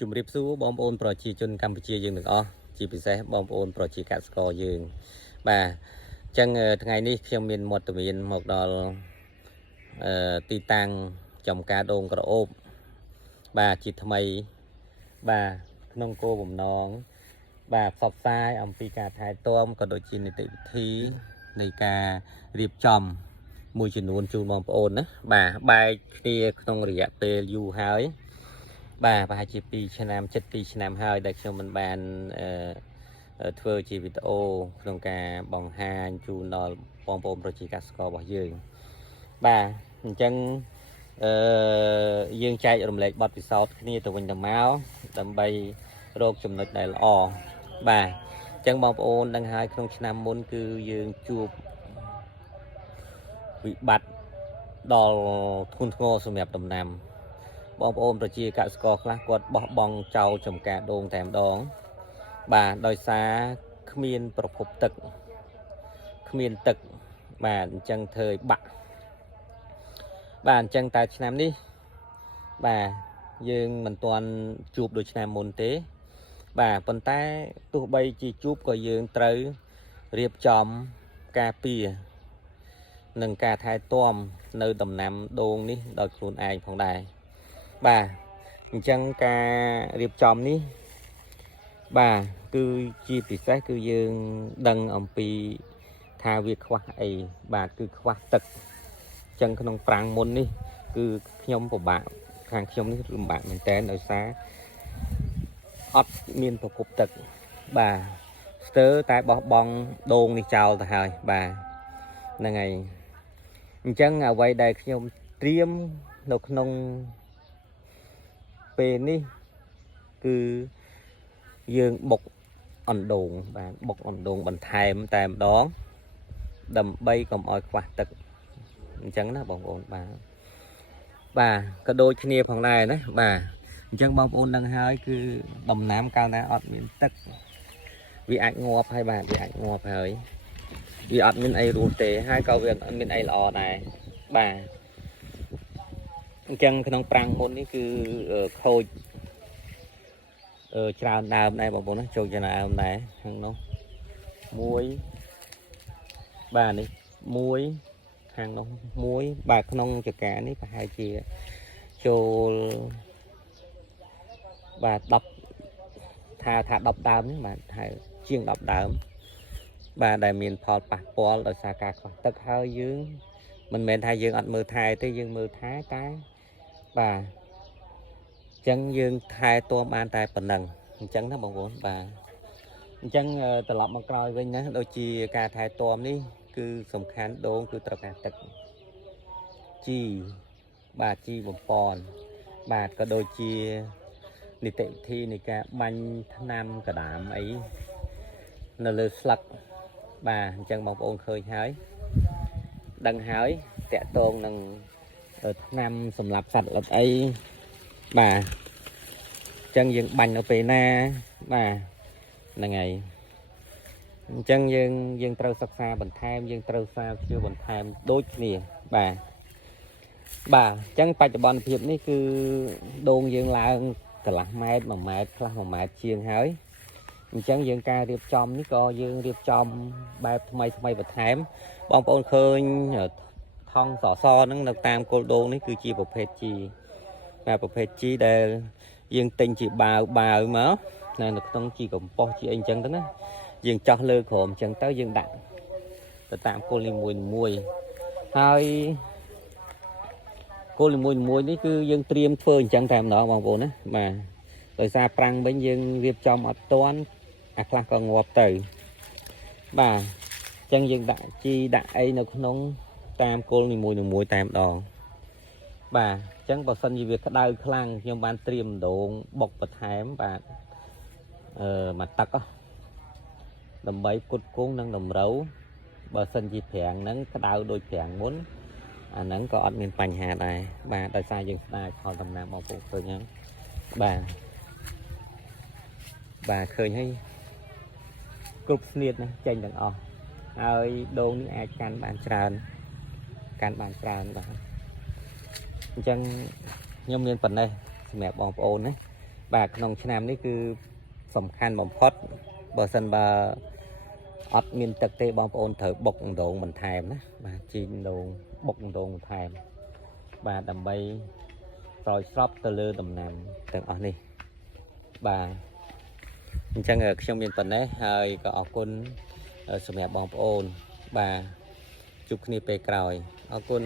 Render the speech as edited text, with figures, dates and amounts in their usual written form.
ជំរាបសួរបងប្អូនប្រជាជនកម្ពុជាយើងទាំងអស់ជាពិសេសបងប្អូនប្រជាកសិករយើងបាទអញ្ចឹងថ្ងៃនេះខ្ញុំមានវត្តមានមកដល់ទីតាំងចំការដូងក្រអូបបាទជាថ្មីបាទក្នុងគោលបំណងបាទផ្សព្វផ្សាយអំពីការថែទាំក៏ដូចជានីតិវិធីនៃការរៀបចំមួយចំនួនជូនបងប្អូនណាបាទបែកគ្នាក្នុងរយៈពេលយូរហើយបាទប្រហែលជា2ឆ្នាំ2ឆ្នាំហើយដែលខ្ញុំមិនបានធ្វើជាវីដេអូក្នុងការបង្ហាញជូនដល់បងប្អូនប្រជាកសិកររបស់យើងបាទអញ្ចឹងយើងចែករំលែកបទពិសោធន៍គ្នាទៅវិញទៅមកដើម្បីរកចំណុចដែលល្អបាទអញ្ចឹងបងប្អូនដឹងហើយក្នុងឆ្នាំមុនគឺយើងជួបវិបត្តិដល់ធ្ងន់ធ្ងរសម្រាប់ដំណាំបងប្អូនប្រជាកសិករខ្លះគាត់បោះបង់ចោលចំការដូងតែម្ដងបាទដោយសារគ្មានប្រភពទឹកគ្មានទឹកបាទអញ្ចឹងធ្វើឲ្យបាក់បាទអញ្ចឹងតែឆ្នាំនេះបាទយើងមិនទាន់ជួបដូចឆ្នាំមុនទេបាទប៉ុន្តែទោះបីជាជួបក៏យើងត្រូវរៀបចំការពារនិងការថែទាំនៅដំណាំដូងនេះដោយខ្លួនឯងផងដែរបាទអញ្ចឹងការរៀបចំនេះបាទគឺជាពិសេសគឺយើងដឹងអំពីថាវាខ្វះអីបាទគឺខ្វះទឹកអញ្ចឹងក្នុងប្រាំងមុននេះគឺខ្ញុំពិបាកខាងខ្ញុំនេះលំបាកមែនតើដោយសារអត់មានប្រភពទឹកបាទស្ទើរតែបោះបង់ដូងនេះចោលទៅហើយបាទហ្នឹងហើយអញ្ចឹងអ្វីដែលខ្ញុំត្រៀមនៅក្នុងពេលនេះគឺយើងបុកអណ្ដូងបាទបុកអណ្ដូងបន្ថែមតែម្ដងដើម្បីកុំឲ្យខ្វះទឹកអញ្ចឹងណាបងប្អូនបាទក៏ដូចគ្នាផងដែរណាបាទអញ្ចឹងបងប្អូនដឹងហើយគឺដំណាំកាលណាអត់មានទឹកវាអាចងាប់ហើយបាទវាអាចងាប់ហើយវាអត់មានអីរស់ទេហើយក៏វាអត់មានអីល្អដែរបាទអញ្ចឹងក្នុងប្រាំងមុននេះគឺខូចច្រើនដើមដែរបងប្អូនណាចូលច្រើនដើមដែរខាងនោះមួយបាទនេះមួយខាងនោះមួយបាទក្នុងចកានេះប្រហែលជាចូលបាទ10ថា10ដើមនេះបាទថាជាង10ដើមបាទដែលមានផលប៉ះពាល់ដោយសារការខ្វះទឹកហើយយើងមិនមែនថាយើងអត់មើលថែទេយើងមើលថែតែបាទអញ្ចឹងយើងថែទាំបានតែប៉ុណ្ណឹងអញ្ចឹងណាបងប្អូនបាទអញ្ចឹងត្រឡប់មកក្រោយវិញណាដូចជាការថែទាំនេះគឺសំខាន់ដូងគឺត្រូវការទឹកជីបាទជីបំពន់បាទក៏ដូចជានីតិវិធីនៃការបាញ់ថ្នាំកដាមអីនៅលើស្លឹកបាទអញ្ចឹងបងប្អូនឃើញហើយដឹងហើយតាក់ទងនឹងថ្នាំសម្រាប់សត្វល្អិតអីបាទអញ្ចឹងយើងបាញ់នៅពេលណាបាទហ្នឹងហើយអញ្ចឹងយើងត្រូវសិក្សាបន្ថែមយើងត្រូវស្រាវជ្រាវបន្ថែមដូចគ្នាបាទអញ្ចឹងបច្ចុប្បន្នភាពនេះគឺដូងយើងឡើងកន្លះម៉ែត្រ1ម៉ែត្រខ្លះ1ម៉ែត្រជាងហើយអញ្ចឹងយើងការរៀបចំនេះក៏យើងរៀបចំបែបថ្មីបន្ថែមបងប្អូនឃើញថង់សសហ្នឹងនៅតាមគល់ដូងនេះគឺជាប្រភេទជីបាទប្រភេទជីដែលយើងទិញជាបាវមកនៅក្នុងជីកំប៉ុស្តជីអីអញ្ចឹងទៅណាយើងចោះលើក្រោមអញ្ចឹងទៅយើងដាក់ទៅតាមគល់នីមួយហើយគល់នីមួយនេះគឺយើងត្រៀមធ្វើអញ្ចឹងតែម្ដងបងប្អូនណាបាទដោយសារប្រាំងវិញយើងរៀបចំអត់ទាន់អាខ្លះក៏ងាប់ទៅបាទអញ្ចឹងយើងដាក់ជីដាក់អីនៅក្នុងតាមគល់នីមួយតែម្ដងបាទអញ្ចឹងបើសិនជាវាក្តៅខ្លាំងខ្ញុំបានត្រៀមដូងបុកបន្ថែមបាទមកទឹកដើម្បីផ្គត់ផ្គង់នឹងតម្រូវបើសិនជាប្រាំងហ្នឹងក្តៅដូចប្រាំងមុនអាហ្នឹងក៏អត់មានបញ្ហាដែរបាទដោយសារយើងស្ដាយផលដំណាំបងប្អូនឃើញហ្នឹងបាទឃើញហើយគ្រប់ស្នៀតណាចេញទាំងអស់ហើយដូងនេះអាចកាន់បានច្រើនបាទអញ្ចឹងខ្ញុំមានប៉ុណ្ណេះសម្រាប់បងប្អូនណា bà nôngឆ្នាំនេះគឺសំខាន់បំផុតបើសិនបើអត់មានទឹកទេបងប្អូនត្រូវបុកដងបន្ថែមណាបាទជីងដងបុកដងបន្ថែមបាទដើម្បីស្រោចស្រពទៅលើដំណាំទាំងអស់នេះបាទអញ្ចឹងខ្ញុំមានប៉ុណ្ណេះហើយក៏អរគុណសម្រាប់បងប្អូនបាទជួបគ្នាពេលក្រោយអរគុណ